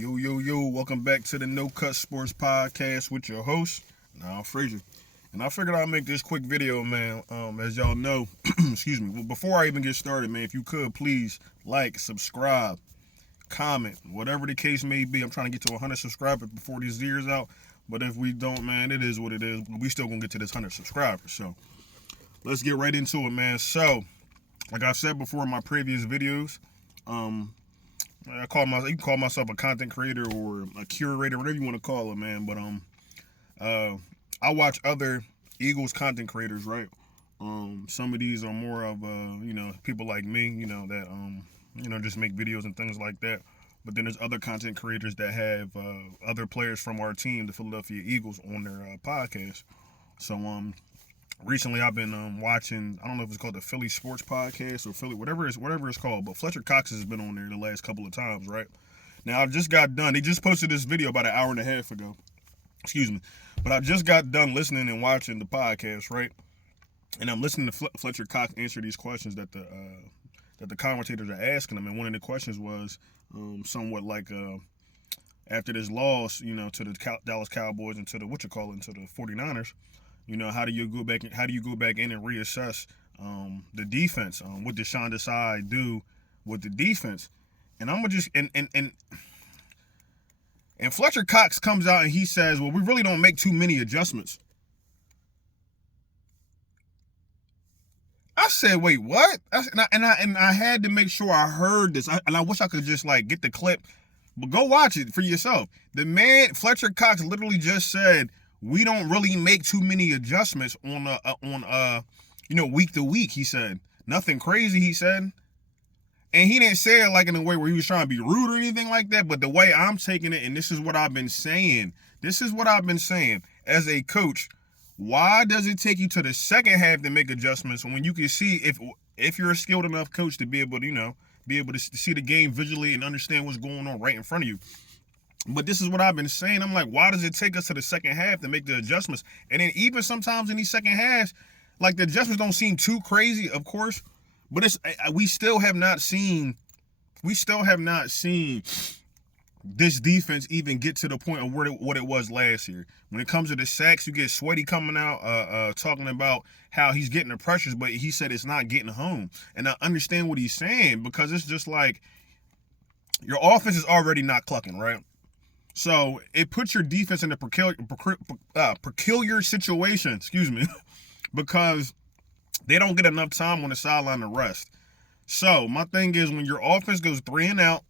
Yo, welcome back to the No Cut Sports Podcast with your host, Niall Frazier. And I figured I'd make this quick video, man. As y'all know, excuse me. Well, before I even get started, man, if you could please like, subscribe, comment, whatever the case may be. I'm trying to get to 100 subscribers before this year's out. But if we don't, man, it is what it is. We still gonna get to this 100 subscribers. So let's get right into it, man. So, like I've said before in my previous videos, you can call myself a content creator or a curator, whatever you want to call it, man. But I watch other Eagles content creators, right? Some of these are more of people like me, that just make videos and things like that. But then there's other content creators that have other players from our team, the Philadelphia Eagles, on their podcast. So recently I've been watching, I don't know if it's called the Philly Sports Podcast or Philly, whatever it's called, but Fletcher Cox has been on there the last couple of times, right? Now I just got done. They just posted this video about an hour and a half ago. Excuse me. But I just got done listening and watching the podcast, right? And I'm listening to Fletcher Cox answer these questions that the commentators are asking him. And one of the questions was somewhat like after this loss, to the Dallas Cowboys and to the to the 49ers, how do you go back in and reassess the defense? What did Sean Desai do with the defense? And I'm gonna just and Fletcher Cox comes out and he says, well, we really don't make too many adjustments. I said, wait, what? And I had to make sure I heard this. And I wish I could just get the clip, but go watch it for yourself. The man, Fletcher Cox, literally just said, we don't really make too many adjustments on week to week. He said nothing crazy. He said, and he didn't say it in a way where he was trying to be rude or anything like that. But the way I'm taking it, and this is what I've been saying. As a coach, why does it take you to the second half to make adjustments when you can see if you're a skilled enough coach to be able to see the game visually and understand what's going on right in front of you? But this is what I've been saying. I'm like, why does it take us to the second half to make the adjustments? And then even sometimes in these second halves, the adjustments don't seem too crazy, of course. But we still have not seen this defense even get to the point of what it was last year. When it comes to the sacks, you get Sweaty coming out talking about how he's getting the pressures, but he said it's not getting home. And I understand what he's saying, because it's just your offense is already not clucking, right? So it puts your defense in a peculiar situation, because they don't get enough time on the sideline to rest. So my thing is, when your offense goes 3 and out,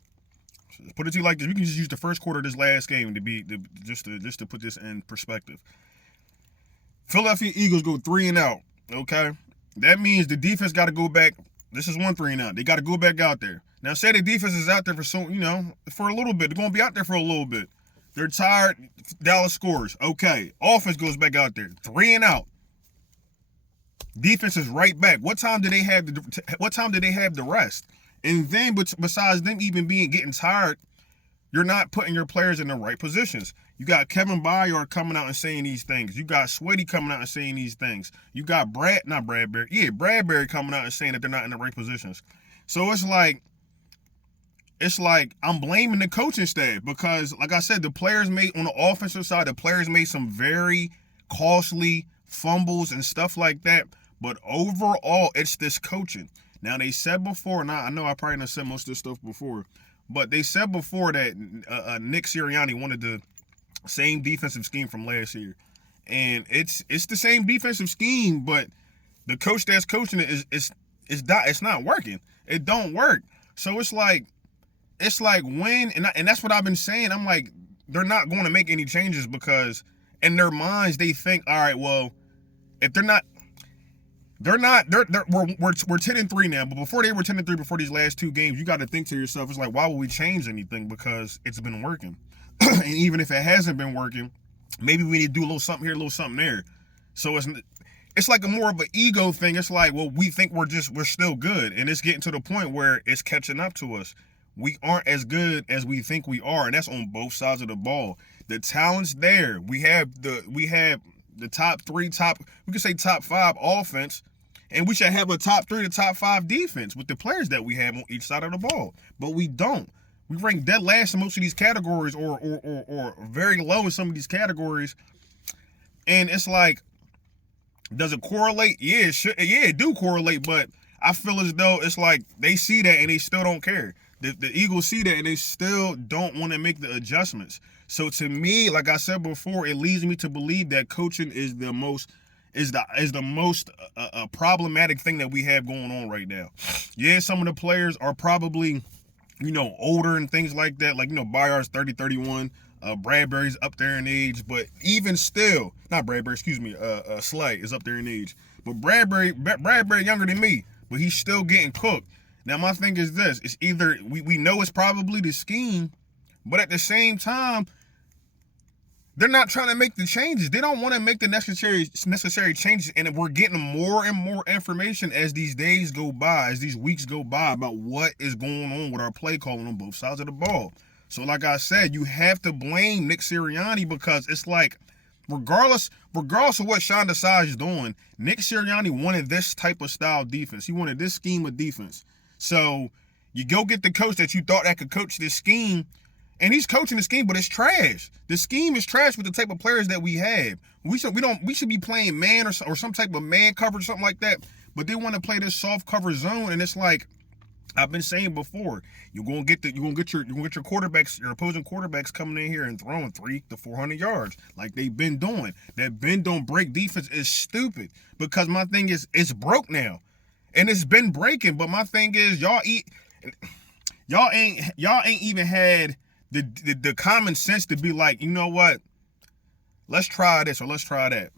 put it to you like this: you can just use the first quarter of this last game to put this in perspective. Philadelphia Eagles go 3 and out. Okay, that means the defense got to go back. This is 1 3 and out. They got to go back out there. Now, say the defense is out there for a little bit. They're going to be out there for a little bit. They're tired. Dallas scores. Okay. Offense goes back out there. 3 and out. Defense is right back. What time do they have the rest? And then, besides them even getting tired, you're not putting your players in the right positions. You got Kevin Byard coming out and saying these things. You got Sweaty coming out and saying these things. You got Bradbury coming out and saying that they're not in the right positions. So it's like I'm blaming the coaching staff, because, like I said, on the offensive side, the players made some very costly fumbles and stuff like that. But overall, it's this coaching. Now, they said before, and I know I probably not said most of this stuff before, but they said before that Nick Sirianni wanted the same defensive scheme from last year. And it's the same defensive scheme, but the coach that's coaching it it's not working. It don't work. So it's like when, and that's what I've been saying. I'm like, they're not going to make any changes, because in their minds they think, all right, well, if we're 10-3 now, but before they were 10-3 before these last 2 games, you got to think to yourself, it's like, why would we change anything? Because it's been working. And even if it hasn't been working, maybe we need to do a little something here, a little something there. So it's like a more of an ego thing. It's like, well, we think we're still good, and it's getting to the point where it's catching up to us. We aren't as good as we think we are, and that's on both sides of the ball. The talent's there. We have the top 3, we could say top 5 offense, and we should have a top 3 to top 5 defense with the players that we have on each side of the ball. But we don't. We rank dead last in most of these categories, or very low in some of these categories. And it's like, does it correlate? Yeah, it should. Yeah, it do correlate, but I feel as though it's like they see that and they still don't care. The Eagles see that and they still don't want to make the adjustments. So to me, like I said before, it leads me to believe that coaching is the most problematic thing that we have going on right now. Yeah, some of the players are probably, older and things like that. Like, Bayard's 30, 31. Bradbury's up there in age, but even still, not Bradbury, excuse me, Slay is up there in age. But Bradbury younger than me, but he's still getting cooked. Now my thing is this: it's either we know it's probably the scheme, but at the same time, they're not trying to make the changes. They don't want to make the necessary changes, and we're getting more and more information as these days go by, as these weeks go by, about what is going on with our play calling on both sides of the ball. So like I said, you have to blame Nick Sirianni, because it's like, regardless of what Sean Desai is doing, Nick Sirianni wanted this type of style defense. He wanted this scheme of defense. So you go get the coach that you thought that could coach this scheme, and he's coaching the scheme, but it's trash. The scheme is trash with the type of players that we have. We should be playing man or some type of man coverage, something like that. But they want to play this soft cover zone, and it's like I've been saying before, you're gonna get your quarterbacks, your opposing quarterbacks coming in here and throwing 300 to 400 yards like they've been doing. That bend don't break defense is stupid, because my thing is, it's broke now, and it's been breaking. But my thing is, y'all ain't even had the common sense to be like, you know what? Let's try this or let's try that.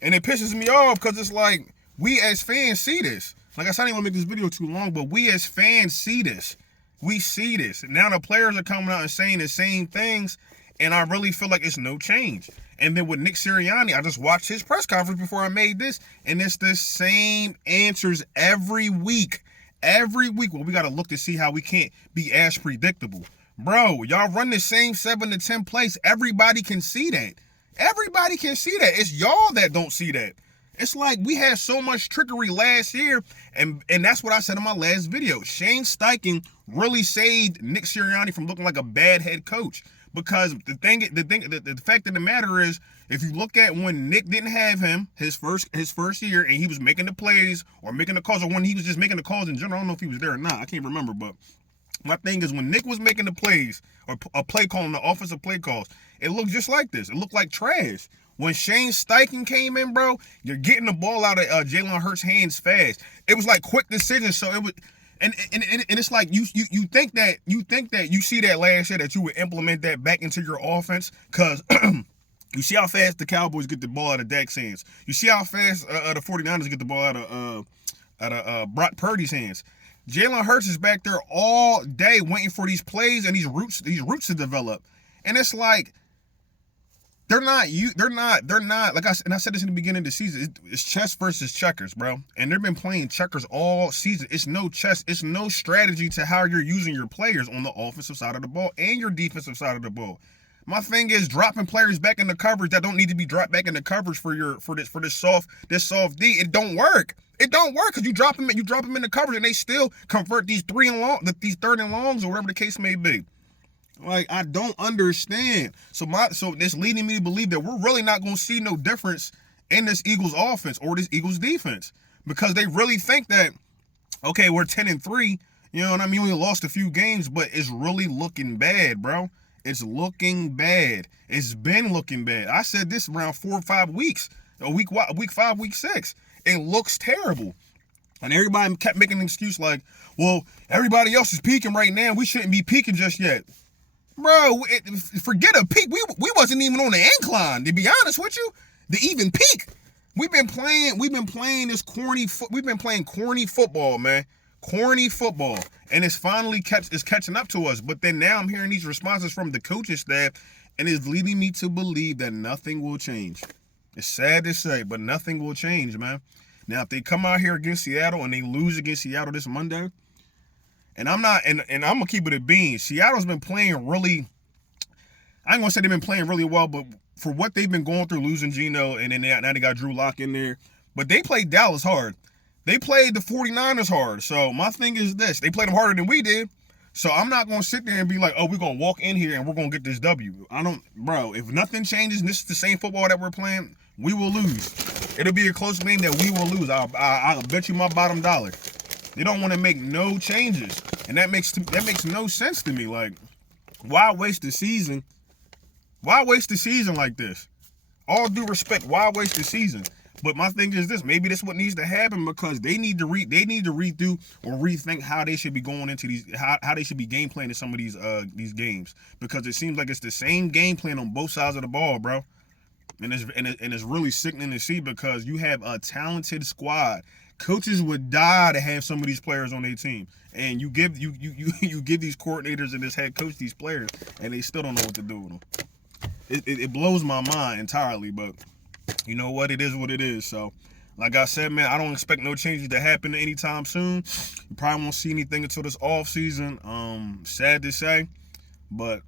And it pisses me off, because it's like, we as fans see this. Like I said, I didn't want to make this video too long, but we as fans see this. We see this. Now the players are coming out and saying the same things, and I really feel like it's no change. And then with Nick Sirianni, I just watched his press conference before I made this, and it's the same answers every week. Every week. Well, we got to look to see how we can't be as predictable. Bro, y'all run the same 7 to 10 plays. Everybody can see that. Everybody can see that. It's y'all that don't see that. It's like we had so much trickery last year, and that's what I said in my last video. Shane Steichen really saved Nick Sirianni from looking like a bad head coach, because the fact of the matter is, if you look at when Nick didn't have him his first year, and he was making the plays or making the calls, or when he was just making the calls in general, I don't know if he was there or not, I can't remember, but my thing is, when Nick was making the plays or a play call, the offensive play calls, it looked just like this. It looked like trash. When Shane Steichen came in, bro, you're getting the ball out of Jalen Hurts' hands fast. It was like quick decisions. So it was, and it's like you think that you see that last year, that you would implement that back into your offense, because you see how fast the Cowboys get the ball out of Dak's hands. You see how fast the 49ers get the ball out of Brock Purdy's hands. Jalen Hurts is back there all day waiting for these plays and these roots to develop, and it's like, They're not, like I said this in the beginning of the season, it's chess versus checkers, bro. And they've been playing checkers all season. It's no chess, it's no strategy to how you're using your players on the offensive side of the ball and your defensive side of the ball. My thing is, dropping players back in the coverage that don't need to be dropped back in the coverage for this soft D. It don't work. It don't work, because you drop them in the coverage and they still convert these third and longs, or whatever the case may be. Like, I don't understand. So it's leading me to believe that we're really not going to see no difference in this Eagles offense or this Eagles defense, because they really think that, okay, we're 10-3, you know what I mean? We lost a few games, but it's really looking bad, bro. It's looking bad. It's been looking bad. I said this around 4 or 5 weeks, week 5, week 6. It looks terrible. And everybody kept making an excuse like, well, everybody else is peaking right now. We shouldn't be peaking just yet. Bro, forget a peak. We wasn't even on the incline, to be honest with you. To even peak. We've been playing this corny football, man. Corny football. And it's finally catching up to us. But then now I'm hearing these responses from the coaching staff, and it's leading me to believe that nothing will change. It's sad to say, but nothing will change, man. Now, if they come out here against Seattle and they lose against Seattle this Monday, and I'm gonna keep it a bean. Seattle's been playing really, I ain't gonna say they've been playing really well, but for what they've been going through, losing Geno, and then now they got Drew Lock in there. But they played Dallas hard. They played the 49ers hard. So my thing is this: they played them harder than we did. So I'm not gonna sit there and be like, oh, we're gonna walk in here and we're gonna get this W. I don't, bro. If nothing changes, and this is the same football that we're playing, we will lose. It'll be a close game that we will lose. I'll bet you my bottom dollar. They don't want to make no changes, and that makes no sense to me. Like, why waste the season? Why waste the season like this? All due respect, why waste the season? But my thing is this: maybe this is what needs to happen because they need to redo or rethink how they should be going into these, how they should be game planning some of these games, because it seems like it's the same game plan on both sides of the ball, bro. And it's really sickening to see because you have a talented squad. Coaches would die to have some of these players on their team, and you give these coordinators and this head coach these players, and they still don't know what to do with them. It blows my mind entirely, but you know what? It is what it is. So, like I said, man, I don't expect no changes to happen anytime soon. You probably won't see anything until this off season. Sad to say, but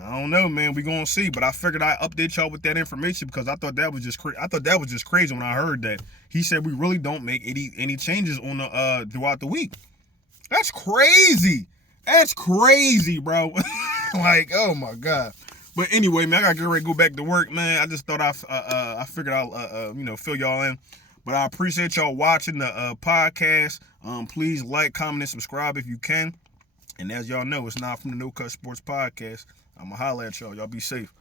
I don't know, man. We gonna see. But I figured I'd update y'all with that information because I thought that was just crazy when I heard that. He said we really don't make any changes on the throughout the week. That's crazy. That's crazy, bro. Like, oh my God. But anyway, man, I gotta get ready to go back to work, man. I just thought I figured I'll fill y'all in. But I appreciate y'all watching the podcast. Please like, comment, and subscribe if you can. And as y'all know, it's not from the No Cut Sports Podcast. I'ma holler at y'all. Y'all be safe.